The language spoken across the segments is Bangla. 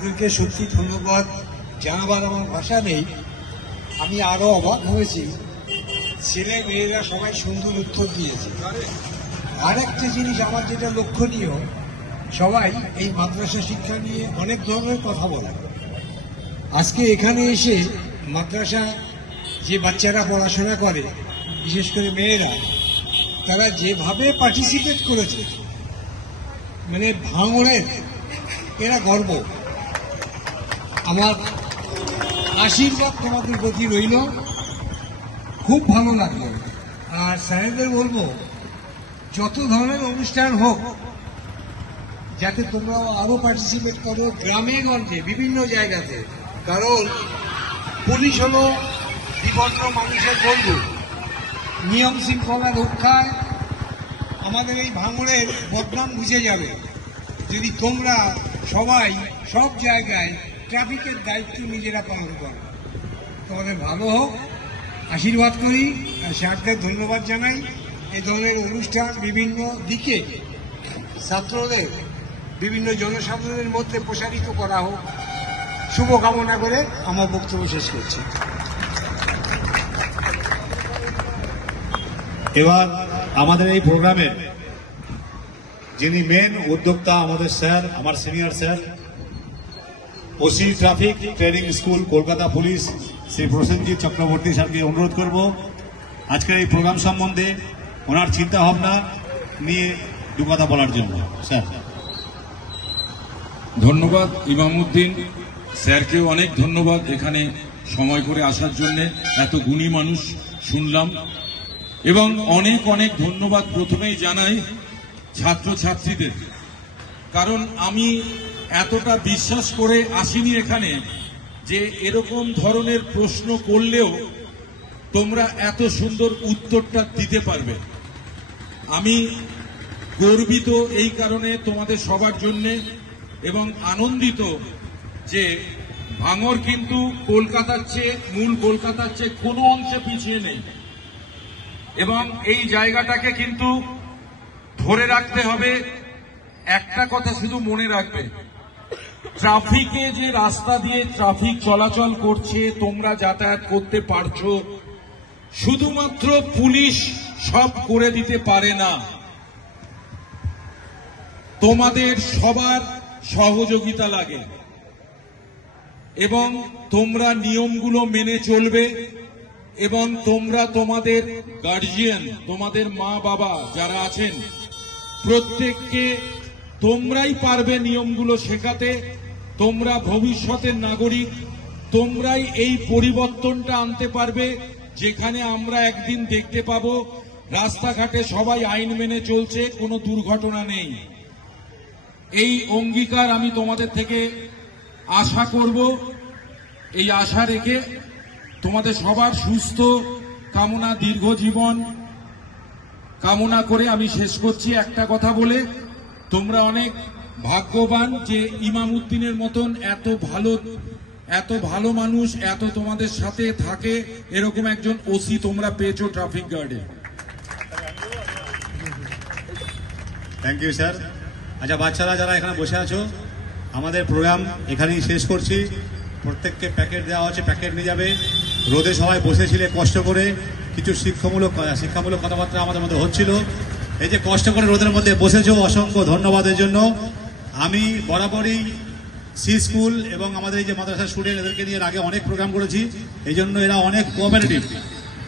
স্যারদেরকে সত্যি ধন্যবাদ জানাবার আমার ভাষা নেই। আমি আরো অবাক হয়েছি, ছেলে মেয়েরা সবাই সুন্দর উত্তর দিয়েছে। আর একটা জিনিস আমার যেটা লক্ষণীয়, সবাই এই মাদ্রাসা শিক্ষা নিয়ে অনেক ধরনের কথা বলে। আজকে এখানে এসে মাদ্রাসা যে বাচ্চারা পড়াশোনা করে, বিশেষ করে মেয়েরা, তারা যেভাবে পার্টিসিপেট করেছে, মানে ভাঙড়ের এরা গর্ব। আমার আশীর্বাদ তোমাদের প্রতি রইল, খুব ভালো লাগলো। আর স্যারেদের বলবো, যত ধরনের অনুষ্ঠান হোক যাতে তোমরা আরো পার্টিসিপেট করো, গ্রামে গঞ্জে বিভিন্ন জায়গাতে। কারণ পুলিশ হলো বিপন্ন মানুষের বন্ধু। নিয়ম শৃঙ্খলা রক্ষায় আমাদের এই ভাঙড়ের বদনাম বুঝে যাবে যদি তোমরা সবাই সব জায়গায় ট্রাফিকের দায়িত্ব নিজেরা পালন করো। তোমাদের ভালো হোক, আশীর্বাদ করি। আর স্যারদের ধন্যবাদ জানাই। এই ধরনের অনুষ্ঠান বিভিন্ন দিকে ছাত্রদের, বিভিন্ন জনসাধারণের মধ্যে প্রসারিত করা হোক, শুভকামনা করে আমার বক্তব্য শেষ করছি। এবার আমাদের এই প্রোগ্রামের যিনি মেন উদ্যোক্তা, আমাদের স্যার, আমার senior sir, OC traffic training school, Kolkata police, Shri Prosenjit Chakraborty স্যারকে অনুরোধ করব আজকের এই প্রোগ্রাম সম্বন্ধে ওনার চিন্তা ভাবনা নিয়ে দু কথা বলার জন্য। স্যার। ধন্যবাদ ইমামউদ্দিন স্যারকেও অনেক ধন্যবাদ এখানে সময় করে আসার জন্য। এত গুণী মানুষ শুনলাম, এবং অনেক অনেক ধন্যবাদ প্রথমেই জানাই ছাত্রছাত্রীদের। কারণ আমি এতটা বিশ্বাস করে আসিনি এখানে যে এরকম ধরনের প্রশ্ন করলেও তোমরা এত সুন্দর উত্তরটা দিতে পারবে। আমি গর্বিত এই কারণে তোমাদের সবার জন্য, এবং আনন্দিত যে ভাঙড় কিন্তু কলকাতার চেয়ে, মূল কলকাতার চেয়ে কোনো অংশে পিছিয়ে নেই। এবং এই জায়গাটাকে কিন্তু ধরে রাখতে হবে। একটা কথা শুধু মনে রাখবে, ট্রাফিকে যে রাস্তা দিয়ে ট্রাফিক চলাচল করছে, তোমরা যাতায়াত করতে পারছো, শুধুমাত্র পুলিশ সব করে দিতে পারে না। তোমাদের সবার সহযোগিতা লাগে, এবং তোমরা নিয়মগুলো মেনে চলবে, এবং তোমরা তোমাদের গার্জিয়ান, তোমাদের মা বাবা যারা আছেন, প্রত্যেককে তোমরাই পারবে নিয়মগুলো শেখাতে। তোমরা ভবিষ্যতের নাগরিক, তোমরাই এই পরিবর্তনটা আনতে পারবে যেখানে আমরা একদিন দেখতে পাবো রাস্তাঘাটে সবাই আইন মেনে চলছে, কোনো দুর্ঘটনা নেই। এই অঙ্গীকার আমি তোমাদের থেকে আশা করব। এই আশা রেখে তোমাদের সবার সুস্থ কামনা, দীর্ঘ জীবন কামনা করে আমি শেষ করছি একটা কথা বলে, তোমরা অনেক ভাগ্যবান যে ইমামউদ্দিনের মতন এত ভালো মানুষ, এত তোমাদের সাথে থাকে, এরকম একজন ওসি তোমরা পেয়েছো ট্রাফিক গার্ডে। Thank you sir. আচ্ছা বাচ্চারা যারা এখানে বসে আছো, আমাদের প্রোগ্রাম এখানেই শেষ করছি। প্রত্যেককে প্যাকেট দেওয়া হচ্ছে, প্যাকেট নিয়ে যাবে। রোদে সবাই বসেছিলে কষ্ট করে, কিছু শিক্ষামূলক কথাবার্তা আমাদের মধ্যে হচ্ছিল। এই যে কষ্ট করে রোদের মধ্যে বসেছো, অসংখ্য ধন্যবাদের জন্য। আমি বরাবরই সি স্কুল এবং আমাদের এই যে মাদ্রাসা স্টুডেন্ট, এদেরকে নিয়ে আগে অনেক প্রোগ্রাম করেছি, এই জন্য এরা অনেক কোঅপারেটিভ,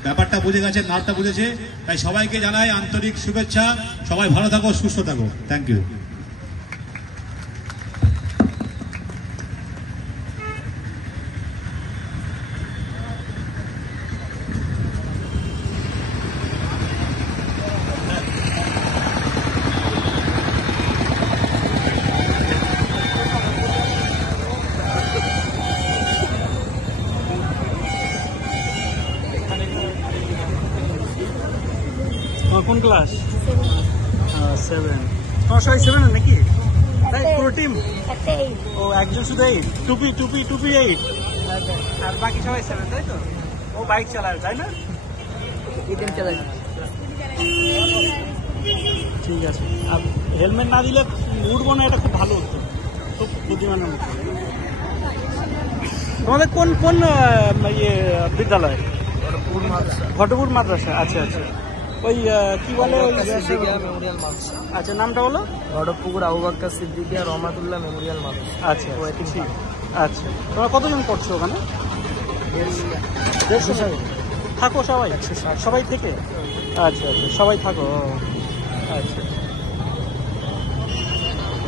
ব্যাপারটা বুঝে গেছে, নাটটা বুঝেছে। তাই সবাইকে জানাই আন্তরিক শুভেচ্ছা। সবাই ভালো থাকো, সুস্থ থাকো। Thank you. কোন ক্লাস? 7। তোমার সবাই 7 নাকি? তাই পুরো টিম? ও একজন শুধু 8? টুপি 8, আর বাকি সবাই 7, তাই তো? ও বাইক চালায়, তাই না? ঠিক আছে। আর হেলমেট না দিলে উঠবো না, এটা খুব ভালো হতো, খুব বুদ্ধিমানের মতো। তোমাদের কোন কোন ইয়ে বিদ্যালয়? ভট্টপুর মাদ্রাসা। আচ্ছা আচ্ছা, ওই কি বলে ওই সিদ্দিকিয়া মেমোরিয়াল মাদ্রাসা। আচ্ছা, নামটা বলো। ভট্টপুকুর আবু বকর সিদ্দিকিয়া রহমাতুল্লাহ মেমোরিয়াল মাদ্রাসা। আচ্ছা ঠিক। আচ্ছা, তোমরা কতজন পড়ছো ওখানে? 150 জন থাকো সবাই? সবাই থেকে? আচ্ছা আচ্ছা, সবাই থাকো। আচ্ছা,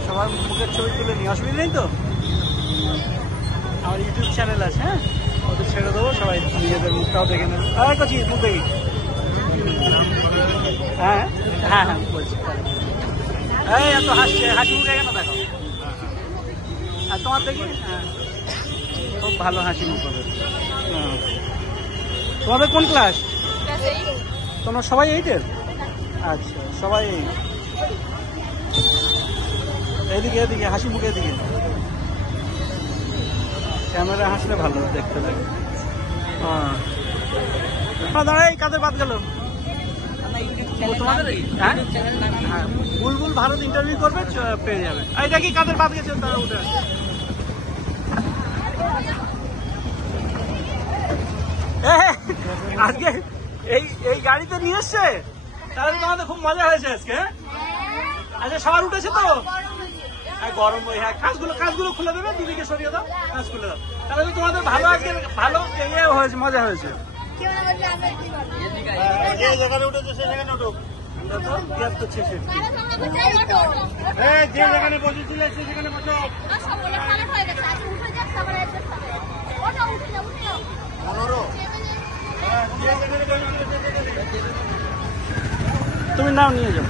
সবার মুখের ছবি তুলে নিয়ে অসুবিধা নেই তো? আমার ইউটিউব চ্যানেল আছে, হ্যাঁ, ওদের ছেড়ে দেবো, সবাই নিজেদের মুখটাও দেখে নেবে। আর কাছি মুখ দেখি। হ্যাঁ হ্যাঁ হ্যাঁ বলছি। এই এত হাসছে, হাসি মুখে কেন দেখো? আর তোমার দেখি, হ্যাঁ, খুব ভালো হাসি মুখ হবে। তোমাদের কোন ক্লাস? তোমরা সবাই 8-এর? আচ্ছা, সবাই 8। এদিকে এদিকে হাসি মুখে এদিকে। ক্যামেরা হাসলে ভালো দেখতে লাগে। দাঁড়াই, কাদের বাদ গেল? তোমাদের? হ্যাঁ হ্যাঁ, বুলবুল ভারত ইন্টারভিউ করবে, পেয়ে যাবে। এটা কি কাদের বাদ গেছে? তারা উঠে আসছে। আজকে এই গাড়িতে নিয়ে এসছে, তাহলে তোমাদের খুব মজা হয়েছে আজকে। আচ্ছা, সবার উঠেছে তো? গরম, হ্যাঁ, কাজগুলো খুলে দেবে, দিদিকে সরিয়ে দাও, কাজ খুলে দাও। তাহলে তো তোমাদের ভালো আজকে ভালো ইয়ে হয়েছে, মজা হয়েছে। যে যেখানে উঠেছে সে যেখানে উঠুক। যে যেখানে বসেছিল সে যেখানে বসো। তুমি নাও, নিয়ে যাও।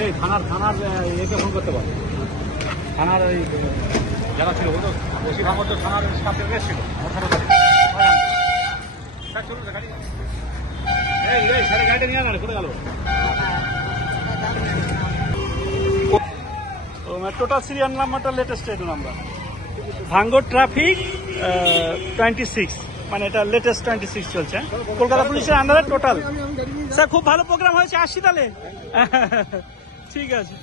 এই থানার একে ফোন করতে পারো। থানার ওই যারা ছিল বলতো, ওসি ভাঙর তো থানার স্টাফদের এসেছিল আমার সাথে। চলুন গাড়ি, এই সারা গাড়িটা নিয়ে আনা, কোথায় গেল? টোটাল সিরিয়াল নাম্বারটা লেটেস্ট এটা আমরা ভাঙ্গর ট্রাফিক 26, মানে এটা লেটেস্ট 26 চলছে কলকাতা পুলিশের আন্ডারে টোটাল। স্যার, খুব ভালো প্রোগ্রাম হয়েছে, আসছি তাহলে। ঠিক আছে,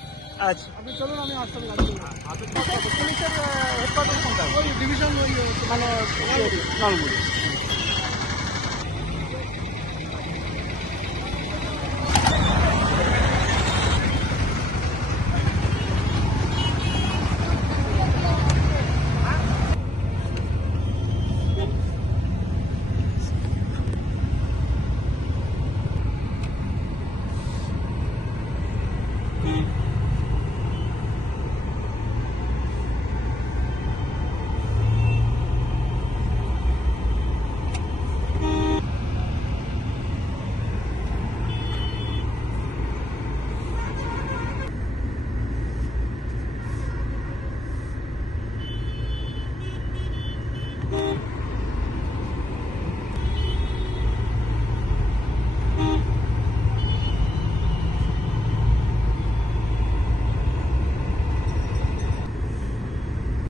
আচ্ছা আপনি চলুন, আমি আসলাম। পুলিশের হেডকোয়ার্টার কোনটা? ডিভিশন, মানে নলমুড়ি।